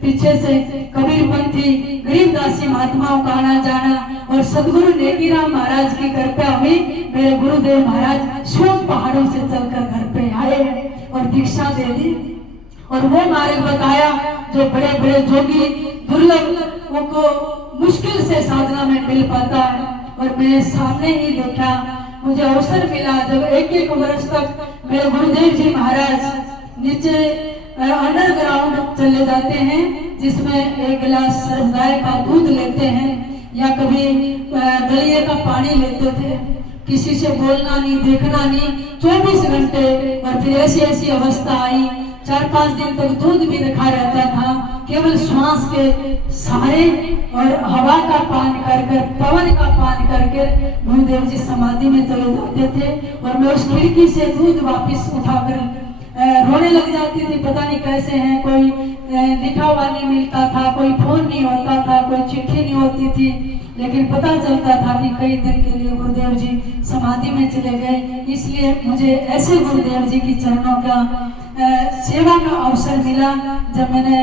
पीछे से कबीर पंथी, गरीबदासी महात्माओं का आना जाना, और सदगुरु नेकीराम महाराज की कृपा हुई। मेरे गुरुदेव महाराज स्वयं पहाड़ों से चलकर घर पे आए और दीक्षा दे दी, और वो मार्ग बताया जो बड़े बड़े जोगी दुर्लभ को मुश्किल से साधना में मिल पाता है। और मेरे सामने ही देखा मुझे अवसर मिला जब एक वर्ष तक मेरे गुरुदेव जी महाराज नीचे अंडरग्राउंड चले जाते हैं, जिसमें एक गिलास सरफ गाय का दूध लेते हैं या कभी दलिए का पानी लेते थे। किसी से बोलना नहीं, देखना नहीं, 24 घंटे। और फिर ऐसी ऐसी अवस्था आई, 4-5 दिन तक दूध भी रखा रहता था, केवल श्वास के सहारे और हवा का पान कर कर, पवन का पान करके गुरुदेव जी समाधि में चले जाते थे। और मैं उस खिड़की से दूध वापिस उठाकर रोने लग जाती थी। पता नहीं कैसे हैं, कोई लिखा हुआ नहीं मिलता था, कोई फोन नहीं होता था, कोई चिट्ठी नहीं होती थी, लेकिन पता चलता था कि कई दिन के लिए गुरुदेव जी समाधि में चले गए। इसलिए मुझे ऐसे गुरुदेव जी की चरणों का सेवा का अवसर मिला जब मैंने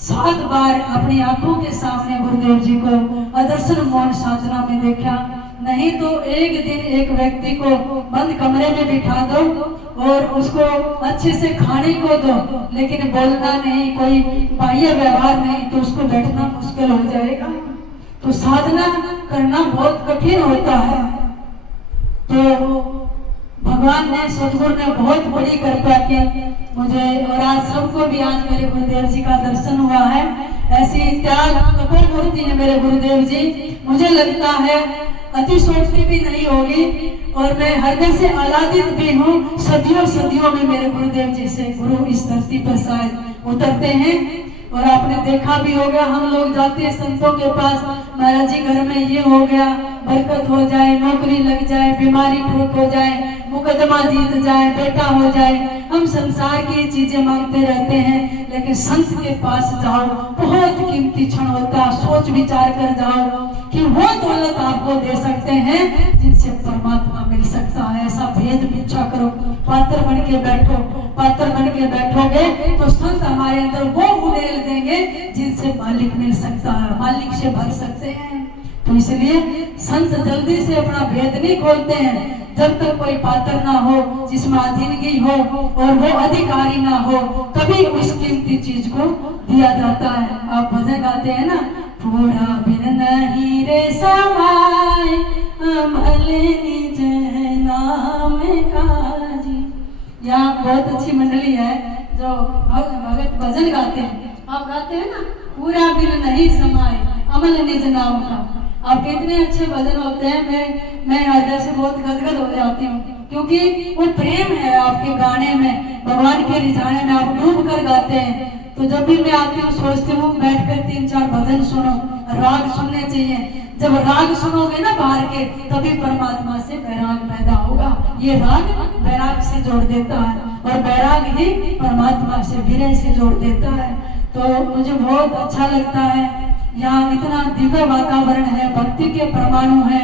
7 बार अपनी आंखों के सामने गुरुदेव जी को अदर्शन मौन साधना में देखा। नहीं तो एक दिन एक व्यक्ति को बंद कमरे में बिठा दो और उसको अच्छे से खाने को दो, लेकिन बोलना नहीं, कोई बाह्य व्यवहार नहीं, तो उसको बैठना मुश्किल हो जाएगा। तो साधना करना बहुत कठिन होता है। तो भगवान ने, सदगुरु ने बहुत बड़ी कृपा की मुझे, और आज सबको भी आज मेरे गुरुदेव जी का दर्शन हुआ है। ऐसी त्याग कठोर मूर्ति है मेरे गुरुदेव जी। मुझे लगता है अतिशोक्ति भी नहीं होगी और मैं हृदय से आह्लादित भी हूँ। सदियों सदियों में मेरे गुरुदेव जी से गुरु इस धरती पर शायद उतरते हैं। और आपने देखा भी होगा, हम लोग जाते हैं संतों के पास, महाराज जी घर में ये हो गया, बरकत हो जाए, नौकरी लग जाए, बीमारी ठीक हो जाए, मुकदमा जीत जाए, बेटा हो जाए। हम संसार की चीजें मांगते रहते हैं, लेकिन संत के पास जाओ, बहुत कीमती क्षण होता है। सोच विचार कर जाओ कि वो दौलत आपको दे सकते हैं जिनसे परमात्मा मिल सकता है। ऐसा भेद पीछा करो, पात्र बन के बैठो। पात्र बन के बैठोगे तो संत हमारे अंदर वो उड़ेल देंगे जिनसे मालिक मिल सकता है, मालिक से भर सकते हैं। तो इसलिए संत जल्दी से अपना भेद नहीं खोलते हैं जब तक कोई पात्र ना हो, जिसमें अधीनगी हो और वो अधिकारी ना हो, तभी उस कीमती चीज को दिया जाता है। आप भजन गाते हैं ना, पूरा बिन नहीं रे समाए अमल निज नाम काजी। यहाँ बहुत अच्छी मंडली है जो भगत भजन गाते हैं। आप गाते हैं ना, पूरा बिन नहीं समाए अमल निज नाम का। आप कितने अच्छे भजन होते हैं। मैं हृदय से बहुत गदगद हो जाती हूँ, क्योंकि वो प्रेम है आपके गाने में, भगवान के रिझाने में आप डूब कर गाते हैं। तो जब भी मैं आती हूँ सोचती हूँ बैठकर 3-4 भजन सुनो, राग सुनने चाहिए। जब राग सुनोगे ना बाहर के, तभी परमात्मा से वैराग पैदा होगा। ये राग वैराग से जोड़ देता है और वैराग ही परमात्मा से, विरह से जोड़ देता है। तो मुझे बहुत अच्छा लगता है। यहाँ इतना दिव्य वातावरण है, भक्ति के परमाणु है।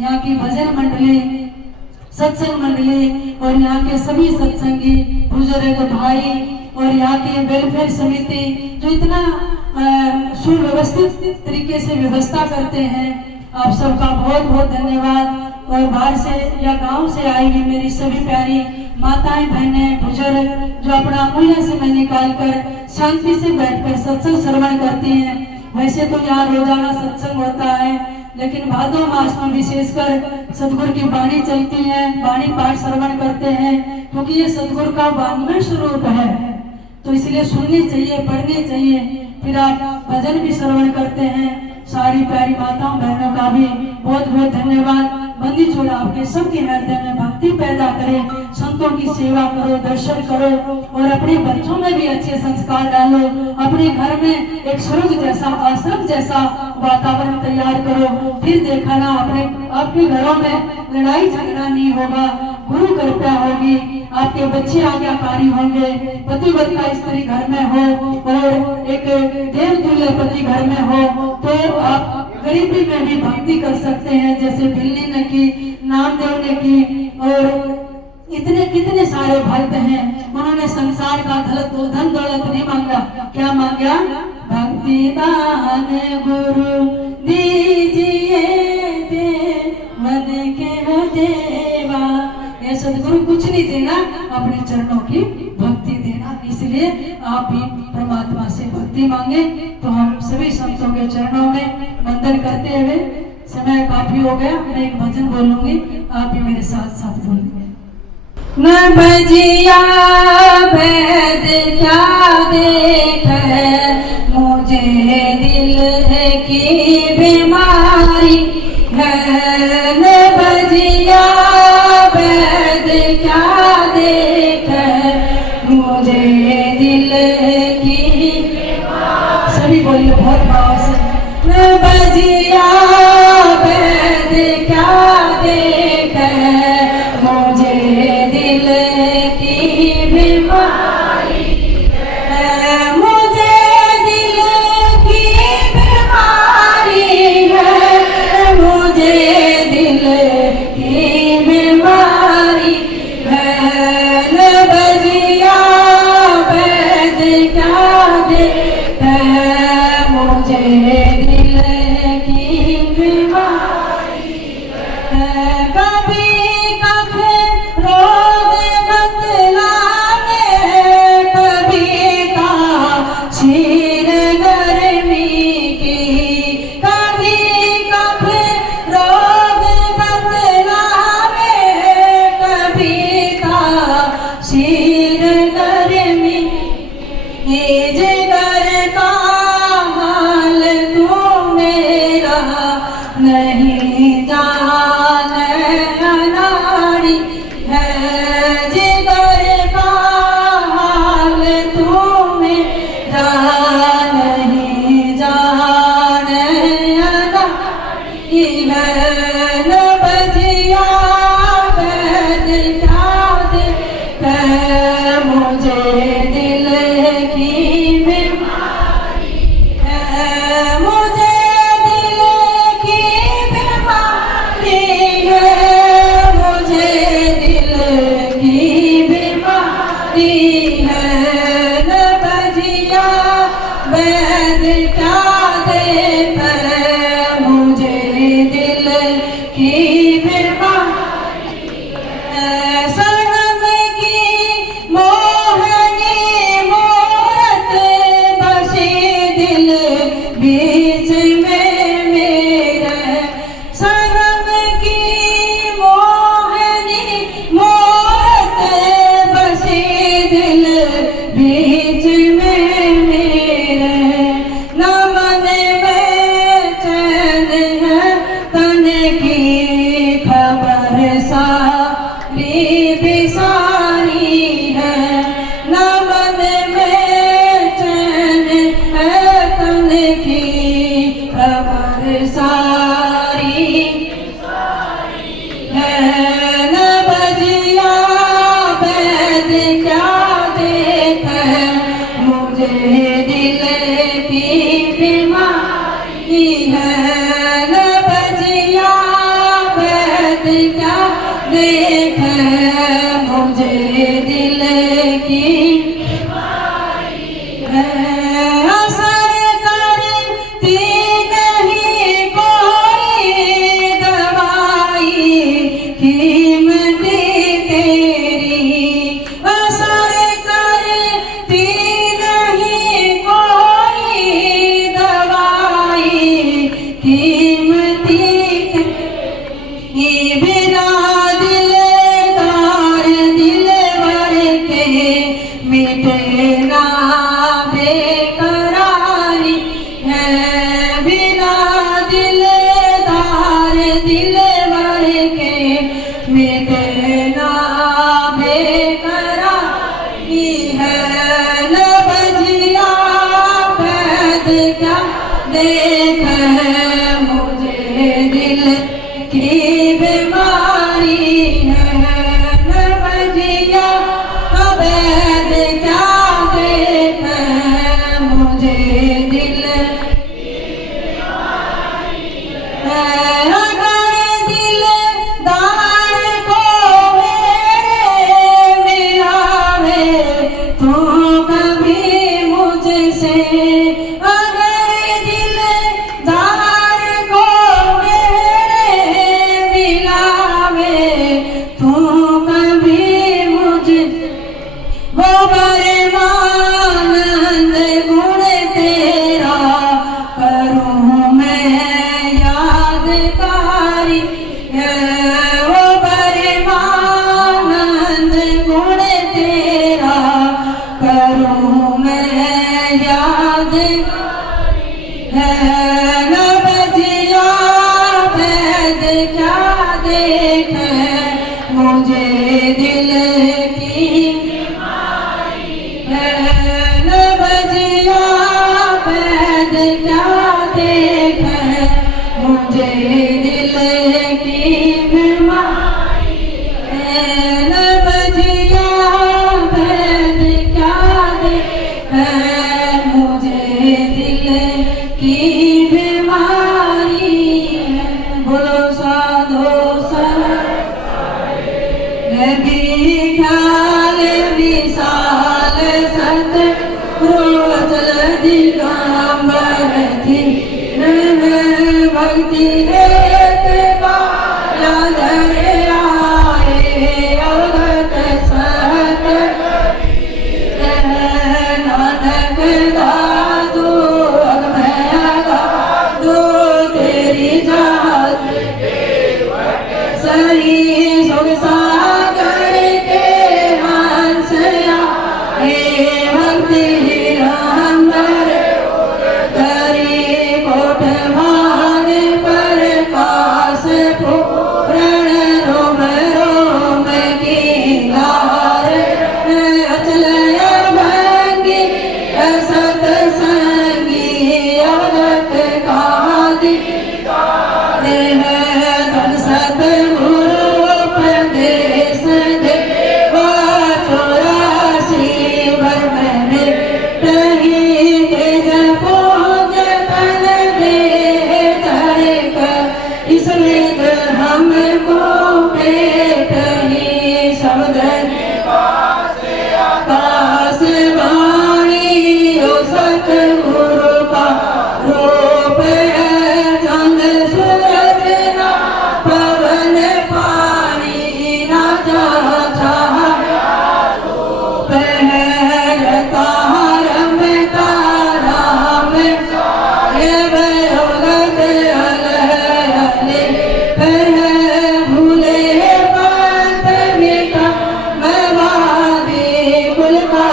यहाँ की भजन मंडली, सत्संग मंडली और यहाँ के सभी सत्संगी बुजुर्ग भाई और यहाँ की वेलफेयर समिति जो इतना सुव्यवस्थित तरीके से व्यवस्था करते हैं, आप सबका बहुत बहुत धन्यवाद। और बाहर से या गांव से आई हुई मेरी सभी प्यारी माताएं, बहनें, बुजुर्ग जो अपना अमूल्य समय निकाल कर शांति से बैठकर सत्संग श्रवण करती हैं। वैसे तो यहाँ रोजाना सत्संग होता है, लेकिन भादो मास में विशेषकर सदगुरु की वाणी चलती है, वाणी पाठ श्रवण करते हैं, क्योंकि ये सदगुरु का वाङ्मय स्वरूप है। तो इसलिए सुननी चाहिए, पढ़नी चाहिए। फिर आप भजन भी श्रवण करते हैं। सारी प्यारी माताओं बहनों का भी बहुत बहुत धन्यवाद। बंदी छोड़ा आपके सबके हृदय में भक्ति पैदा करे, संतों की सेवा करो, दर्शन करो और अपने बच्चों में भी अच्छे संस्कार डालो। अपने घर में एक स्वर्ग जैसा, आश्रम जैसा वातावरण तैयार करो। फिर देखा ना, अपने आपके घरों में लड़ाई झगड़ा नहीं होगा, गुरु कृपा होगी, आपके बच्चे आज्ञाकारी होंगे, पतिव्रता स्त्री घर में हो और एक देवतुल्य पति घर में हो, तो आप गरीबी में भी भक्ति कर सकते हैं। जैसे बिल्ली ने की, नामदेव ने की और इतने कितने सारे भक्त हैं। उन्होंने संसार का धन दौलत नहीं मांगा, क्या मांगा? भक्ति दान गुरु दीजिए दे मन के हो देवा। ये सदगुरु कुछ नहीं देना, अपने चरणों की भक्ति देना। इसलिए आप भी परमात्मा से भक्ति मांगे। तो हम सभी संतों के चरणों में वंदन करते हुए समय काफी हो गया, मैं एक भजन बोलूंगी, आप भी मेरे साथ साथ बोलेंगे। न बजिया वैद क्या देख मुझे दिल की बीमारी है, न बजिया वैद क्या देख मुझे दिल की, सभी बोलिए बहुत भाव से। न बजिया वैद क्या देख मुझे दिल की बीमारी है, मुझे दिल की बीमारी है, मुझे दिल की बीमारी है, न बजिया वैद क्या देख मुझे दिल की बीमारी है, कभी कभी रोग बतलावे, कभी का छीन गर्मी की, कभी कभी रोग बतलावे, कभी का छीन गर्मी, ये जिगर का हाल तू मेरा नहीं जाने अनाड़ी है, जिगर का हाल तू मेरा नहीं जाने अनाड़ी है, न बजिया वैद क्या देख मुझे दिल की बीमारी है, मुझे दिल की बीमारी है, मुझे दिल की बीमारी है, न बजिया वैद क्या देख मुझे दिल की बीमारी है, सनम की मोहनी मूरत बसी दिल बीच में मेरे, सनम की मोहनी मूरत बसी दिल बीच में मेरे, न मन में चैन है तन की खबर सारी बिसारी है, न मन में चैन है तन की खबर सारी है, न बजिया वैद क्या देख मुझे दिल की बीमारी है, न बजिया वैद क्या देख मुझे दिल की बीमारी है, असर करती नहीं कोई दवाई कीमती तेरी, असर करती नहीं कोई दवाई कीमती तेरी, बिना दिलदार दिलवर के मिटे ना बेकरारी है, बिना दिलदार दिलवर के मिटे ना बेकरारी है, न बजिया वैद क्या देख मुझे दिल की बीमारी है, न बजिया वैद क्या देख मुझे दिल है, अगर दिलदार को मेरे मिलावे तो कभी मुझसे, अगर दिलदार को मेरे मिलावे तो कभी मुझे, वो बरमानंद गुण ते दे है न बजिया भेद क्या देखे मुझे दिल की है न बजिया भेद क्या देखे मुझे दिल की बीमारी है न बजिया भेद क्या देखे मुझे दिल की बीमारी है। बोलो साधो नबी ख्याल विशाल सत रोचल दिगंबर थी भक्ति हेत यादर आए अवगत सहत नानक दादो दो तेरी जात सही सुख सागर के हंसया हे भक्ति रामर करी कोट भाग पर कास पूर्ण रोम रोम की लार अचल भंगी सत संगी अवगत कादि धन सत गुरु प्रदेश देवा 84 भर में तही तेज भोग तन दे धड़क इसमें हमको पेट ही शब्द आकाश वाणी सत गुरु का रूप है चंद सूरज ना पवन पानी ना छाया रूप है तारम ताराम ये भगत अलहले भूले पंथ मिटा मवादी कुल का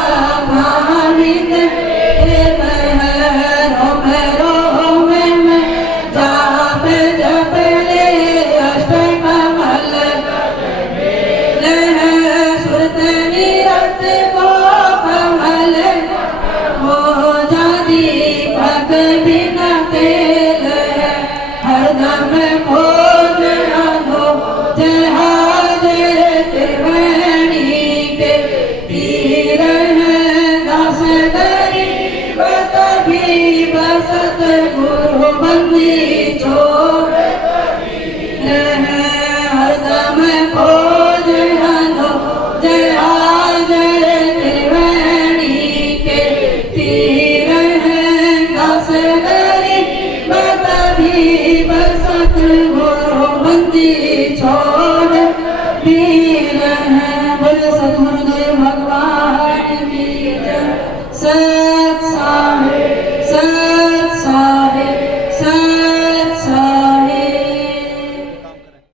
भावित रोम रोम में जाप जप ले अष्ट कमल सुरत निरत को कमल हो जा दीपक बिना तेल हरदम खोज अधो जय हाजिर त्रिवेणी के तीर है दास गरीब तभी बसत गुरु बंदी छोड़ हरदम खोज अधो जय हाजिर त्रिवेणी के तीर है दास गरीब तभी बसत गुरु बंदी